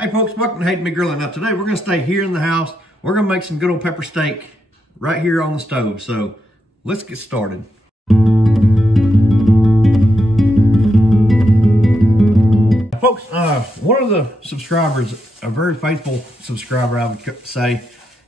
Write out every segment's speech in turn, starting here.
Hey folks, welcome to Hate Me Grilling. Now today we're going to stay here in the house. We're going to make some good old pepper steak right here on the stove. So let's get started. Folks, one of the subscribers, a very faithful subscriber I would say,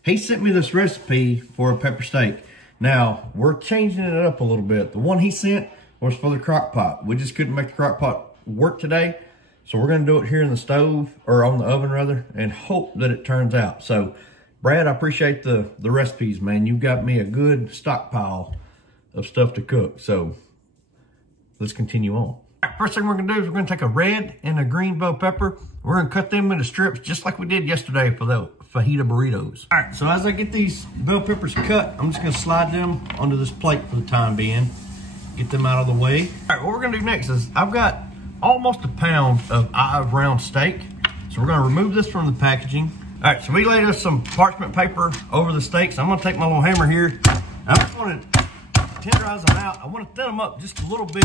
he sent me this recipe for a pepper steak. Now we're changing it up a little bit. The one he sent was for the crock pot. We just couldn't make the crock pot work today. So we're gonna do it here in the stove, or on the oven rather, and hope that it turns out. So Brad, I appreciate the recipes, man. You got me a good stockpile of stuff to cook. So let's continue on. All right, first thing we're gonna do is we're gonna take a red and a green bell pepper. We're gonna cut them into strips just like we did yesterday for the fajita burritos. All right, so as I get these bell peppers cut, I'm just gonna slide them onto this plate for the time being. Get them out of the way. All right, what we're gonna do next is I've got almost a pound of olive round steak. So we're gonna remove this from the packaging. All right, so we laid us some parchment paper over the steaks. I'm gonna take my little hammer here. I just wanna tenderize them out. I wanna thin them up just a little bit,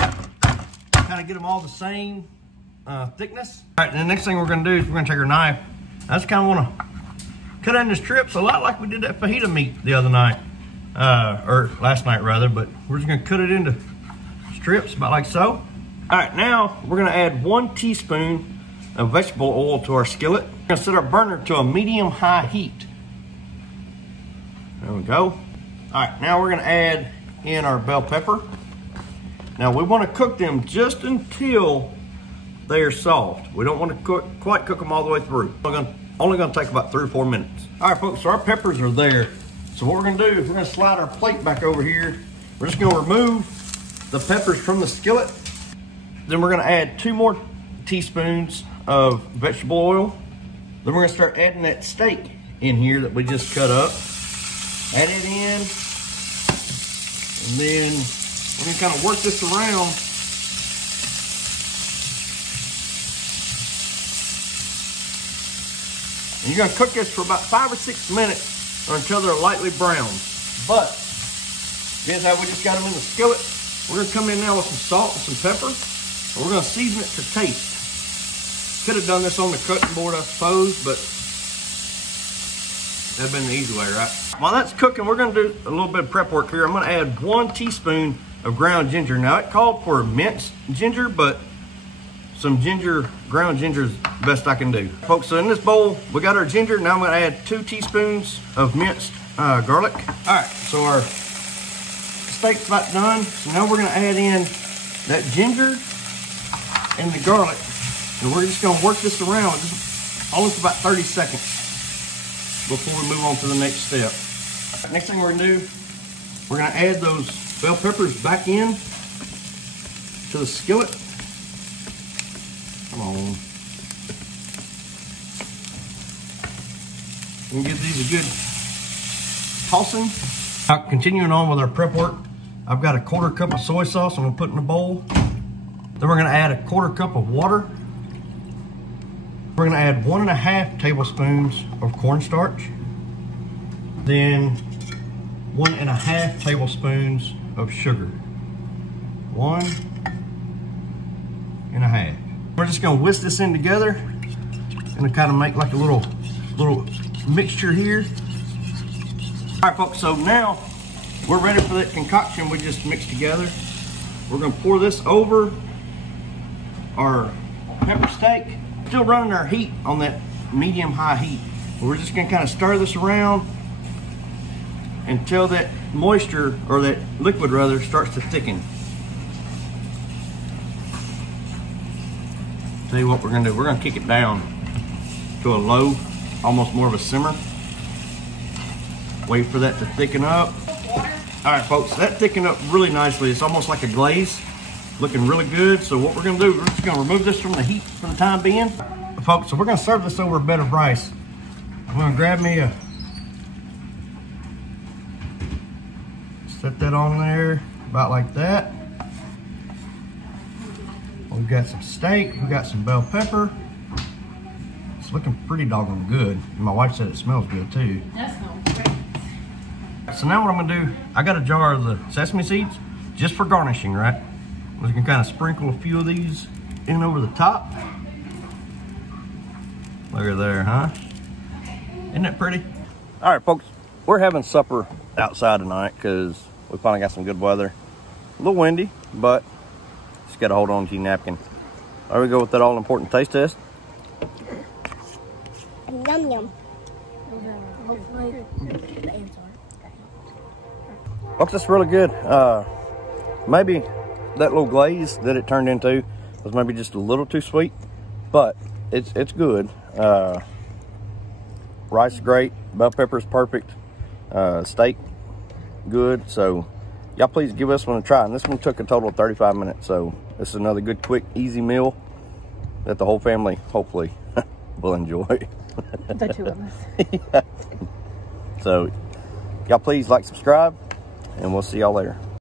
kind of get them all the same thickness. All right, and the next thing we're gonna do is we're gonna take our knife. I just kind of wanna cut it into strips, a lot like we did that fajita meat the other night, or last night rather, but we're just gonna cut it into strips about like so. All right, now we're gonna add 1 teaspoon of vegetable oil to our skillet. We're gonna set our burner to a medium-high heat. There we go. All right, now we're gonna add in our bell pepper. Now we wanna cook them just until they are soft. We don't wanna quite cook them all the way through. Only gonna take about 3 or 4 minutes. All right, folks, so our peppers are there. So what we're gonna do is we're gonna slide our plate back over here. We're just gonna remove the peppers from the skillet. Then we're gonna add 2 more teaspoons of vegetable oil. Then we're gonna start adding that steak in here that we just cut up. Add it in, and then we're gonna kind of work this around. And you're gonna cook this for about 5 or 6 minutes or until they're lightly browned. But, here's how we just got them in the skillet. We're gonna come in now with some salt and some pepper. We're gonna season it to taste. Could have done this on the cutting board, I suppose, but that'd been the easy way, right? While that's cooking, we're gonna do a little bit of prep work here. I'm gonna add 1 teaspoon of ground ginger. Now it called for minced ginger, but some ground ginger is the best I can do. Folks, so in this bowl, we got our ginger. Now I'm gonna add 2 teaspoons of minced garlic. All right, so our steak's about done. So now we're gonna add in that ginger and the garlic, and we're just gonna work this around only for about 30 seconds before we move on to the next step. Next thing we're gonna do, we're gonna add those bell peppers back in to the skillet. Come on. We'll give these a good tossing. Now, continuing on with our prep work, I've got a 1/4 cup of soy sauce I'm gonna put in a bowl. Then we're gonna add a 1/4 cup of water. We're gonna add 1½ tablespoons of cornstarch. Then 1½ tablespoons of sugar. 1½ We're just gonna whisk this in together and kind of make like a little mixture here. All right, folks, so now we're ready for that concoction we just mixed together. We're gonna pour this over our pepper steak. Still running our heat on that medium-high heat. We're just gonna kind of stir this around until that moisture, or that liquid rather, starts to thicken. Tell you what we're gonna do, we're gonna kick it down to a low, almost more of a simmer. Wait for that to thicken up. All right, folks, that thickened up really nicely. It's almost like a glaze. Looking really good. So what we're gonna do, we're just gonna remove this from the heat for the time being. Folks, so we're gonna serve this over a bed of rice. I'm gonna grab me set that on there, about like that. We've got some steak, we've got some bell pepper. It's looking pretty doggone good. My wife said it smells good too. That smells great. So now what I'm gonna do, I got a jar of the sesame seeds just for garnishing, right? We can kind of sprinkle a few of these in over the top. Look at there, huh? Isn't that pretty? All right, folks, we're having supper outside tonight because we finally got some good weather. A little windy, but just got to hold on to your napkin. There we go with that all-important taste test. Yum yum. Folks, that's really good. Maybe that little glaze that it turned into was maybe just a little too sweet, but it's good. Rice is great, bell pepper is perfect, steak good. So y'all please give this one a try. And this one took a total of 35 minutes. So this is another good, quick, easy meal that the whole family hopefully will enjoy. The two of us. Yeah. So y'all please like, subscribe, and we'll see y'all later.